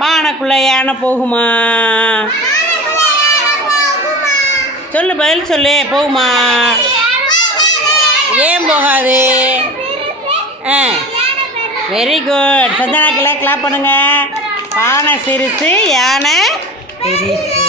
பானைக்குள்ளே யானை போகுமா? சொல்லு பதில் சொல்லு. போகுமா? ஏன் போகாது? ஆ. வெரி குட் சந்தனாக்கில் கிளாப் பண்ணுங்க. பானை சிறுசு யானை பெருசு.